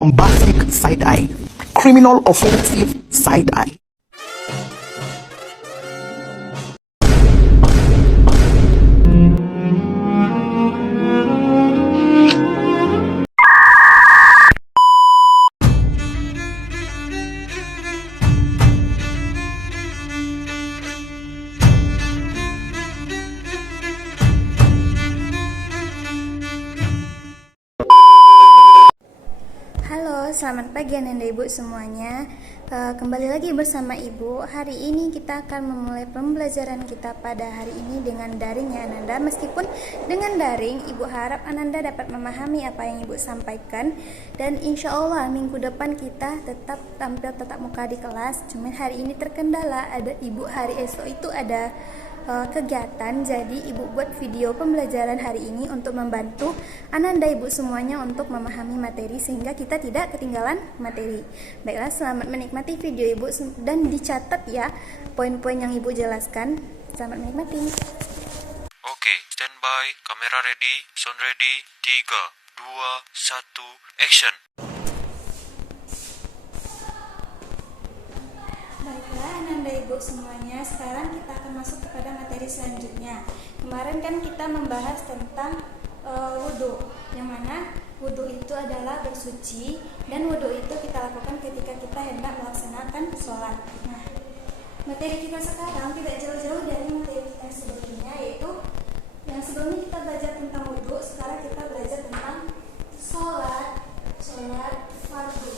bombastic side eye, criminal offensive side eye. Halo, selamat pagi Ananda Ibu semuanya. Kembali lagi bersama Ibu. Hari ini kita akan memulai pembelajaran kita pada hari ini dengan daring ya Ananda. Meskipun dengan daring, Ibu harap Ananda dapat memahami apa yang Ibu sampaikan. Dan insya Allah minggu depan kita tetap tampil tatap muka di kelas. Cuman hari ini terkendala, ada Ibu hari esok itu ada kegiatan, jadi Ibu buat video pembelajaran hari ini untuk membantu Ananda Ibu semuanya untuk memahami materi sehingga kita tidak ketinggalan materi. Baiklah, selamat menikmati video Ibu dan dicatat ya poin-poin yang Ibu jelaskan. Selamat menikmati. Oke, standby, kamera ready, sound ready, 3, 2, 1, action. Baiklah Ananda Ibu semuanya, sekarang kita akan masuk kepada materi selanjutnya. Kemarin kan kita membahas tentang wudhu, yang mana wudhu itu adalah bersuci, dan wudhu itu kita lakukan ketika kita hendak melaksanakan sholat. Nah, materi kita sekarang tidak jauh-jauh dari materi kita yang sebelumnya, yaitu yang sebelumnya kita belajar tentang wudhu, sekarang kita belajar tentang sholat fardu.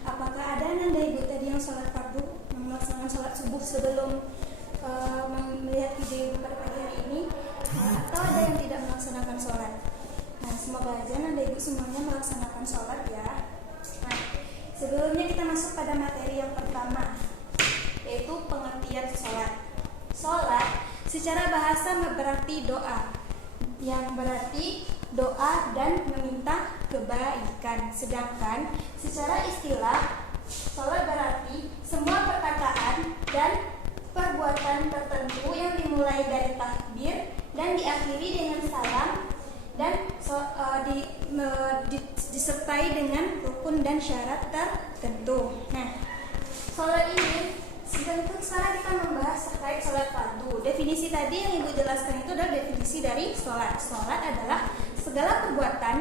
Apakah ada Ananda Ibu tadi yang sholat fardu, yang melaksanakan sholat subuh sebelum melihat video pada pagi hari ini, atau ada yang tidak melaksanakan sholat? Nah, semoga aja Ananda Ibu semuanya melaksanakan sholat ya. Nah, sebelumnya kita masuk pada materi yang pertama, yaitu pengertian sholat. Sholat secara bahasa berarti doa, yang berarti doa dan meminta kebaikan. Sedangkan secara istilah, sholat berarti semua perkataan dan perbuatan tertentu yang dimulai dari takbir dan diakhiri dengan salam dan disertai dengan rukun dan syarat tertentu. Nah, sholat ini sekarang kita membahas terkait sholat fardu. Definisi tadi yang Ibu jelaskan itu adalah definisi dari sholat. Sholat adalah segala perbuatan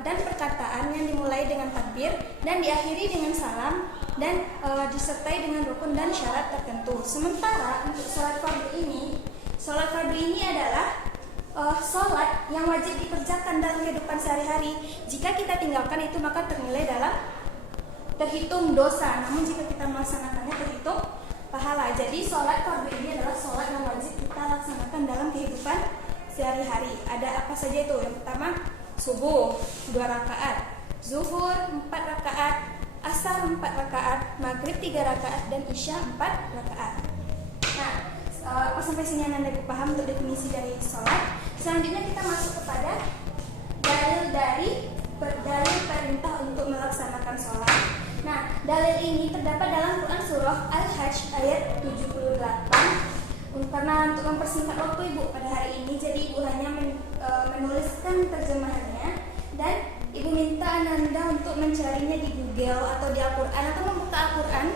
dan perkataan yang dimulai dengan takbir dan diakhiri dengan salam dan disertai dengan rukun dan syarat tertentu. Sementara untuk sholat fardu ini adalah sholat yang wajib dikerjakan dalam kehidupan sehari-hari. Jika kita tinggalkan itu maka terhitung dosa, namun jika kita melaksanakannya terhitung pahala. Jadi sholat fardu ini adalah sholat yang wajib kita laksanakan dalam kehidupan sehari-hari. Ada apa saja itu? Yang pertama, subuh 2 rakaat, zuhur 4 rakaat, asar 4 rakaat, maghrib 3 rakaat, dan isya 4 rakaat. Nah, apa sampai sini Anda paham untuk definisi dari sholat? Selanjutnya kita masuk kepada dalil perintah untuk melaksanakan sholat. Nah, dalil ini terdapat dalam Quran surah Al-Hajj ayat 78. Karena untuk mempersingkat waktu Ibu pada hari ini, jadi Ibu hanya menuliskan terjemahannya dan Ibu minta Ananda untuk mencarinya di Google atau di Al-Quran atau membuka Al-Quran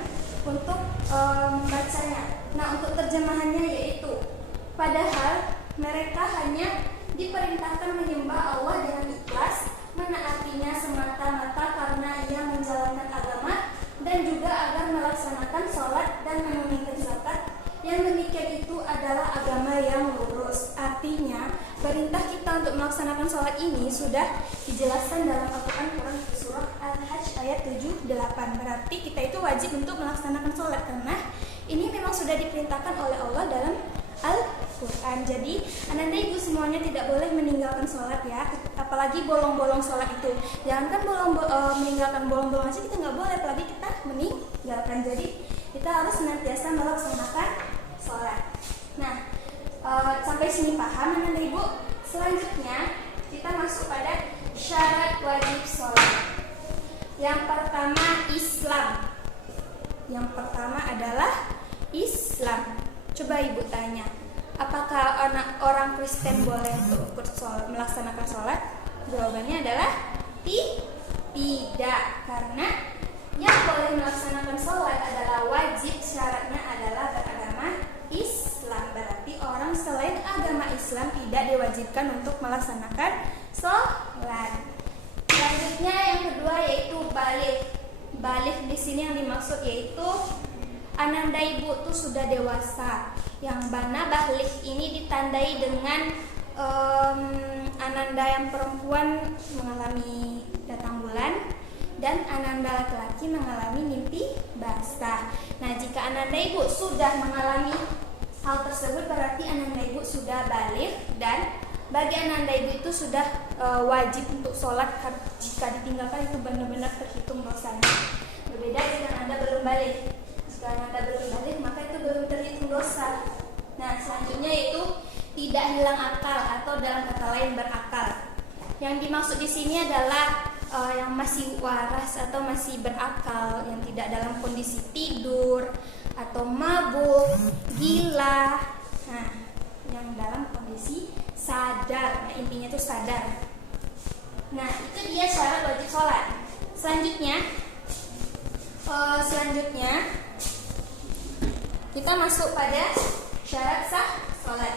untuk membacanya. Nah, untuk terjemahannya yaitu, padahal mereka hanya diperintahkan menyembah Allah dengan ikhlas, menaatinya semata-mata karena ia menjalankan agama, dan juga agar melaksanakan sholat dan menunaikan zakat. Yang demikian itu adalah agama yang lurus. Artinya, perintah kita untuk melaksanakan sholat ini sudah dijelaskan dalam Al-Quran surah Al-Hajj ayat 78. Berarti kita itu wajib untuk melaksanakan sholat karena ini memang sudah diperintahkan oleh Allah dalam Al-Quran. Jadi, Ananda Ibu semuanya tidak boleh meninggalkan sholat ya, apalagi bolong-bolong sholat itu. Jangankan meninggalkan bolong-bolong aja kita nggak boleh, apalagi kita meninggalkan. Jadi, kita harus senantiasa melaksanakan sholat. Nah, sampai sini paham Ananda Ibu? Selanjutnya, kita masuk pada syarat wajib sholat. Yang pertama, Islam. Yang pertama adalah Islam. Coba Ibu tanya, apakah orang Kristen boleh untuk melaksanakan sholat? Jawabannya adalah Tidak, karena yang boleh melaksanakan sholat adalah wajib, syaratnya adalah beragama Islam. Berarti orang selain agama Islam tidak diwajibkan untuk melaksanakan sholat. Selanjutnya yang kedua yaitu balik. Balik di sini yang dimaksud yaitu ananda ibu itu sudah dewasa. Yang mana balik ini ditandai dengan ananda yang perempuan mengalami datang bulan dan ananda laki-laki mengalami mimpi basah. Nah, jika ananda ibu sudah mengalami hal tersebut berarti ananda ibu sudah balik, dan bagi ananda ibu itu sudah wajib untuk sholat. Jika ditinggalkan itu benar-benar terhitung dosanya. Berbeda jika anda belum balik. Jika anda belum balik maka itu belum terhitung dosa. Nah, selanjutnya itu tidak hilang akal atau dalam kata lain berakal. Yang dimaksud di sini adalah yang masih waras atau masih berakal, yang tidak dalam kondisi tidur atau mabuk, gila. Nah, yang dalam kondisi sadar. Nah, intinya itu sadar. Nah, itu dia syarat wajib sholat. Selanjutnya kita masuk pada syarat sah sholat.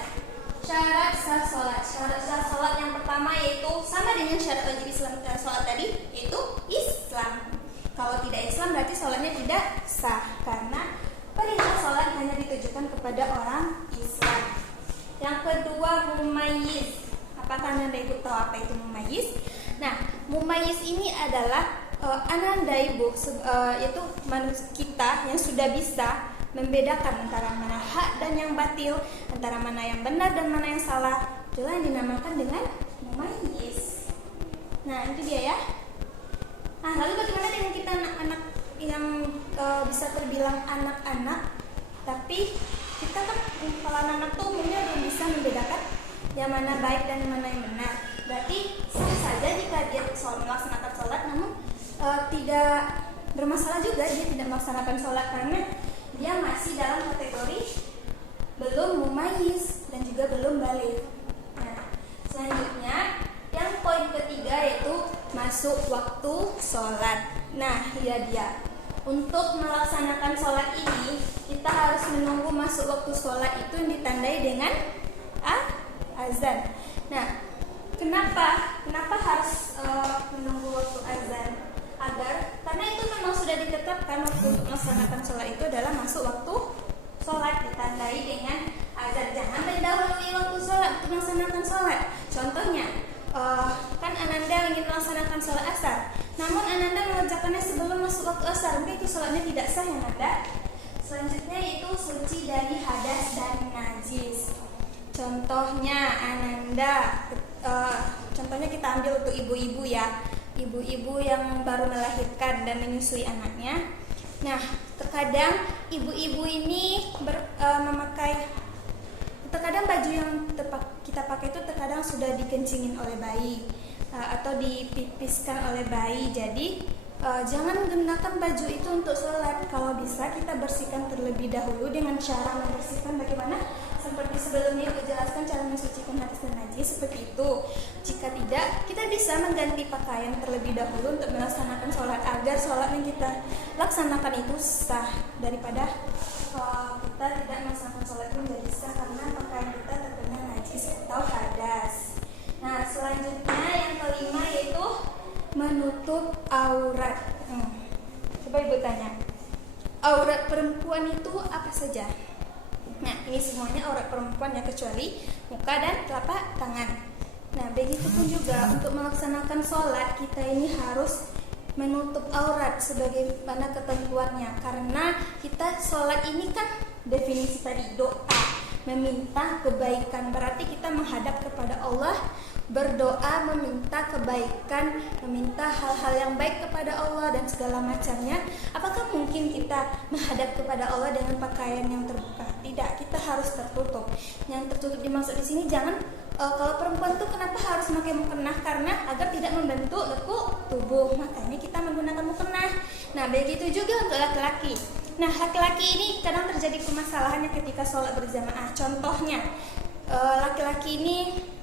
Syarat sah sholat yang pertama yaitu sama dengan syarat wajib Islam sholat tadi, yaitu Islam. Kalau tidak Islam berarti sholatnya tidak sah, karena perintah sholat hanya ditujukan kepada orang Islam. Yang kedua, mumayyiz. Apakah Anda ibu tahu apa itu mumayyiz? Nah, mumayyiz ini adalah ananda ibu, yaitu manusia kita yang sudah bisa membedakan antara mana hak dan yang batil, antara mana yang benar dan mana yang salah. Itulah yang dinamakan dengan mumayyiz. Nah, itu dia ya. Nah, lalu bagaimana dengan kita anak-anak yang bisa terbilang anak-anak, tapi kita kan kalau anak-anak tuh umumnya belum bisa membedakan yang mana baik dan mana yang benar. Berarti sah saja jika dia melaksanakan sholat, namun tidak bermasalah juga dia tidak melaksanakan sholat karena dia masih dalam kategori belum mumayyiz dan juga belum balik. Nah, selanjutnya yang poin ketiga yaitu masuk waktu sholat. Nah, dia. Untuk melaksanakan sholat ini kita harus menunggu masuk waktu sholat itu yang ditandai dengan azan. Nah, kenapa harus menunggu waktu azan? Karena itu memang sudah ditetapkan waktu untuk melaksanakan sholat itu adalah masuk waktu sholat, ditandai dengan azan. Jangan mendahului waktu sholat untuk melaksanakan sholat. Contohnya, kan ananda ingin melaksanakan sholat asar, namun ananda mengerjakannya sebelum masuk waktu asar, maka itu sholatnya tidak sah ya ananda. Selanjutnya itu suci dari hadas dan najis. Contohnya contohnya kita ambil untuk ibu-ibu ya. Ibu-ibu yang baru melahirkan dan menyusui anaknya. Nah, terkadang ibu-ibu ini terkadang baju yang kita pakai itu terkadang sudah dikencingin oleh bayi atau dipipiskan oleh bayi. Jadi jangan gunakan baju itu untuk sholat. Kalau bisa kita bersihkan terlebih dahulu dengan cara membersihkan bagaimana? Seperti sebelumnya Ibu jelaskan cara mensucikan hadas dan najis seperti itu. Jika tidak, kita bisa mengganti pakaian terlebih dahulu untuk melaksanakan sholat agar sholat yang kita laksanakan itu sah, daripada kita tidak melaksanakan sholat itu menjadi sah karena pakaian kita terkena najis atau hadas. Nah, selanjutnya yang kelima yaitu menutup aurat. Coba Ibu tanya, aurat perempuan itu apa saja? Nah, ini semuanya aurat perempuan ya, kecuali muka dan telapak tangan. Nah, begitupun juga untuk melaksanakan sholat kita ini harus menutup aurat sebagaimana ketentuannya, karena kita sholat ini kan definisi tadi doa, meminta kebaikan, berarti kita menghadap kepada Allah, berdoa, meminta kebaikan, meminta hal-hal yang baik kepada Allah dan segala macamnya. Apakah mungkin kita menghadap kepada Allah dengan pakaian yang terbuka? Tidak, kita harus tertutup. Yang tertutup dimaksud di sini jangan kalau perempuan tuh kenapa harus memakai mukena? Karena agar tidak membentuk lekuk tubuh, makanya kita menggunakan mukena. Nah, begitu juga untuk laki-laki. Nah, laki-laki ini kadang terjadi permasalahannya ketika sholat berjamaah. Contohnya, laki-laki ini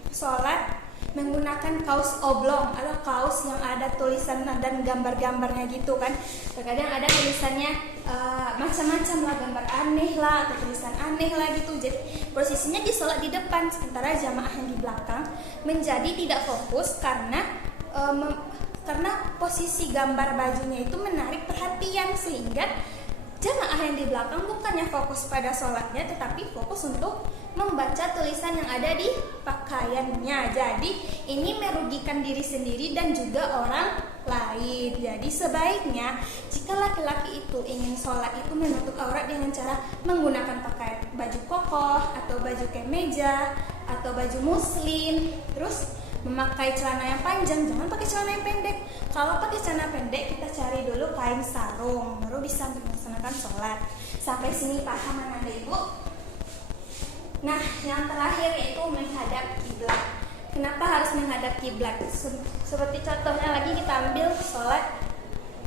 sholat menggunakan kaos oblong atau kaos yang ada tulisan dan gambar-gambarnya gitu kan. Terkadang ada tulisannya macam-macam lah, gambar aneh lah atau tulisan aneh lah gitu. Jadi posisinya disolat di depan, sementara jamaah yang di belakang menjadi tidak fokus karena posisi gambar bajunya itu menarik perhatian, sehingga jamaah yang di belakang bukannya fokus pada sholatnya tetapi fokus untuk membaca tulisan yang ada di pakaiannya. Jadi ini merugikan diri sendiri dan juga orang lain. Jadi sebaiknya jika laki-laki itu ingin sholat itu menutup aurat dengan cara menggunakan pakaian baju kokoh atau baju kemeja atau baju muslim, terus memakai celana yang panjang, jangan pakai celana yang pendek. Kalau pakai celana pendek kita cari dulu kain sarung, baru bisa melaksanakan sholat. Sampai sini paham Anda Ibu? Nah, yang terakhir yaitu menghadap kiblat. Kenapa harus menghadap kiblat? Seperti contohnya lagi kita ambil sholat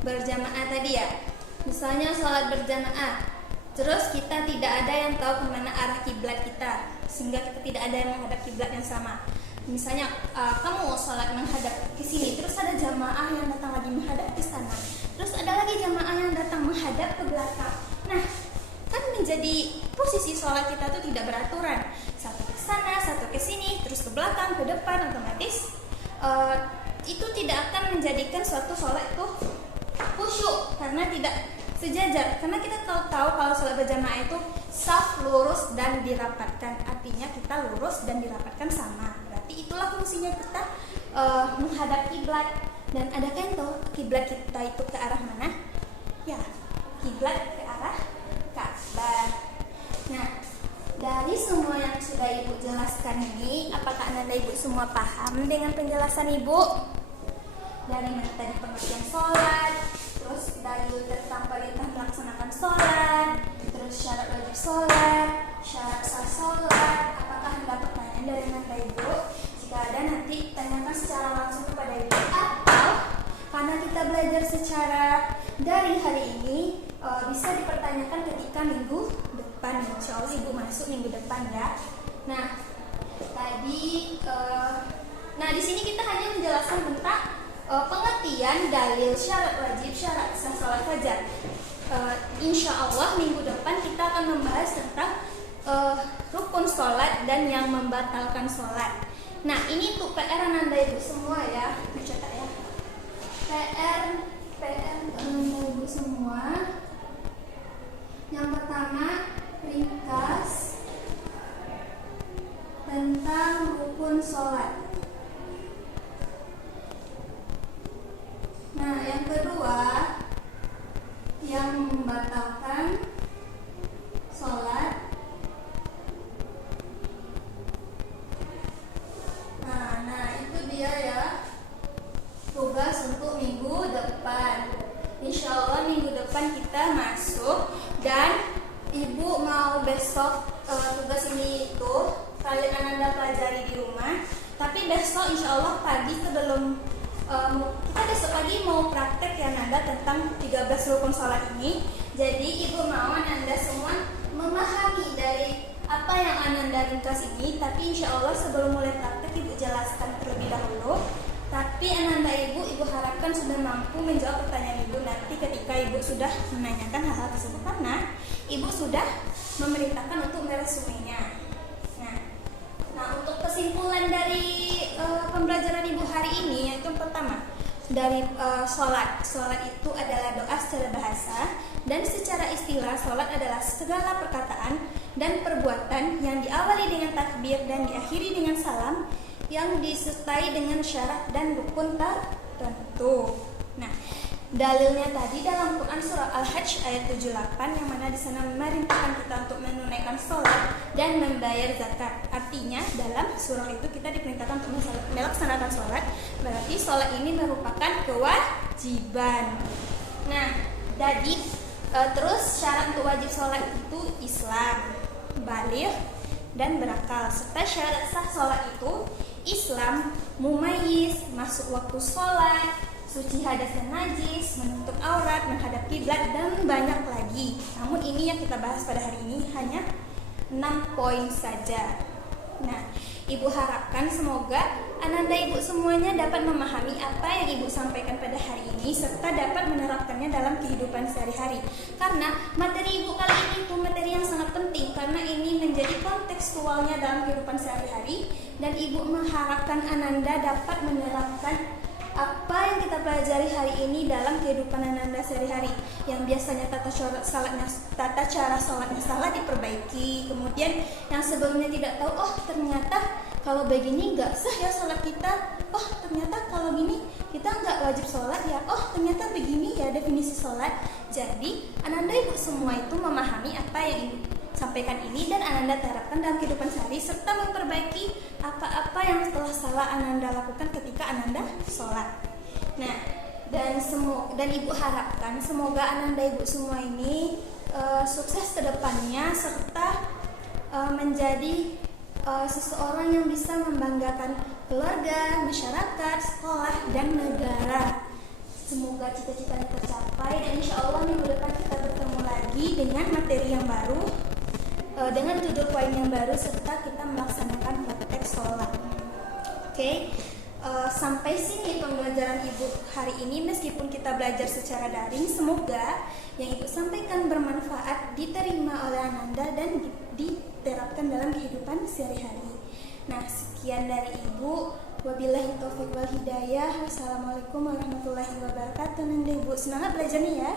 berjamaah tadi ya. Misalnya sholat berjamaah, terus kita tidak ada yang tahu kemana arah kiblat kita, sehingga kita tidak ada yang menghadap kiblat yang sama. Misalnya kamu sholat menghadap ke sini, terus ada jamaah yang datang lagi menghadap ke sana, terus ada lagi jamaah yang datang menghadap ke belakang. Nah, kan menjadi posisi sholat kita tuh tidak beraturan, satu ke sana, satu ke sini, terus ke belakang, ke depan, otomatis itu tidak akan menjadikan suatu sholat itu khusyuk karena tidak sejajar. Karena kita tahu kalau sholat berjamaah itu saf lurus dan dirapatkan, artinya kita lurus dan dirapatkan sama. Berarti itulah fungsinya kita menghadap kiblat. Dan adakah yang tahu kiblat kita itu ke arah mana? Ya, kiblat ke arah Ka'bah. Nah, dari semua yang sudah Ibu jelaskan ini, apakah Anda Ibu semua paham dengan penjelasan Ibu? Dari mana tadi pengertian sholat, terus dalil tentang perintah melaksanakan sholat, terus syarat wajib sholat, syarat sah sholat. Apakah Anda pertanyaan dari Anda Ibu? Jika ada, nanti tanyakan secara langsung kepada Ibu, atau karena kita belajar secara dari hari ini bisa dipertanyakan ketika minggu depan. Insya Allah Ibu masuk minggu depan ya. Nah, tadi di sini kita hanya menjelaskan tentang pengertian dalil, syarat wajib, syarat sah sholat saja. Insya Allah minggu depan kita akan membahas tentang rukun sholat dan yang membatalkan sholat. Nah, ini tuh PR Anda Ibu semua ya, dicatat ya. PR Ibu semua. Yang pertama, ringkas tentang rukun sholat. Nah, yang kedua, yang membatalkan sholat. Nah, itu dia ya tugas untuk minggu depan. Insya Allah minggu depan kita masuk, dan Ibu mau besok tugas ini itu kalian Anda pelajari di rumah. Tapi besok insya Allah pagi sebelum kita besok pagi mau praktek ya Nanda tentang 13 rukun sholat ini. Jadi Ibu mau Anda semua memahami dari apa yang Anda ringkas ini. Tapi insya Allah sebelum mulai praktek Ibu jelaskan terlebih dahulu. Tapi Anda Ibu harapkan sudah mampu menjawab pertanyaan Ibu nanti ketika Ibu sudah menanyakan hal-hal tersebut, karena Ibu sudah memerintahkan untuk meresumenya. Nah, untuk kesimpulan dari pembelajaran Ibu hari ini, yaitu pertama dari sholat. Sholat itu adalah doa secara bahasa, dan secara istilah sholat adalah segala perkataan dan perbuatan yang diawali dengan takbir dan diakhiri dengan salam, yang disertai dengan syarat dan rukun tertentu. Nah, dalilnya tadi dalam Quran surah Al-Hajj ayat 78, yang mana di sana memerintahkan kita untuk menunaikan sholat dan membayar zakat. Artinya dalam surah itu kita diperintahkan untuk melaksanakan sholat, berarti sholat ini merupakan kewajiban. Nah, jadi terus syarat untuk wajib sholat itu Islam, baligh, dan berakal. Serta syarat sah sholat itu Islam, mumayyiz, masuk waktu sholat, suci hadas dan najis, menutup aurat, menghadap kiblat, dan banyak lagi. Namun ini yang kita bahas pada hari ini hanya 6 poin saja. Nah, Ibu harapkan semoga Ananda Ibu semuanya dapat memahami apa yang Ibu sampaikan pada hari ini serta dapat menerapkannya dalam kehidupan sehari-hari. Karena materi Ibu kali ini itu materi yang sangat penting karena ini menjadi kontekstualnya dalam kehidupan sehari-hari dan Ibu mengharapkan Ananda dapat menerapkan apa yang kita pelajari hari ini dalam kehidupan Ananda sehari-hari. Yang biasanya tata cara sholatnya salah diperbaiki. Kemudian yang sebelumnya tidak tahu, oh ternyata kalau begini nggak sah ya sholat kita. Oh ternyata kalau gini kita nggak wajib sholat ya. Oh ternyata begini ya definisi sholat. Jadi Ananda Ibu semua itu memahami apa yang Ibu sampaikan ini dan Ananda terapkan dalam kehidupan sehari serta memperbaiki apa-apa yang telah salah Ananda lakukan ketika Ananda sholat. Nah, dan Ibu harapkan semoga Ananda Ibu semua ini sukses ke depannya serta menjadi seseorang yang bisa membanggakan keluarga, masyarakat, sekolah, dan negara. Semoga cita-citanya tercapai dan insya Allah minggu depan kita bertemu lagi dengan materi yang baru, dengan judul poin yang baru serta kita melaksanakan praktek sholat. Oke, sampai sini pembelajaran Ibu hari ini. Meskipun kita belajar secara daring, semoga yang Ibu sampaikan bermanfaat, diterima oleh Ananda dan diterapkan dalam kehidupan sehari-hari. Nah, sekian dari Ibu. Wabillahi taufiq wal hidayah. Wassalamualaikum warahmatullahi wabarakatuh. Ananda Ibu semangat belajarnya ya.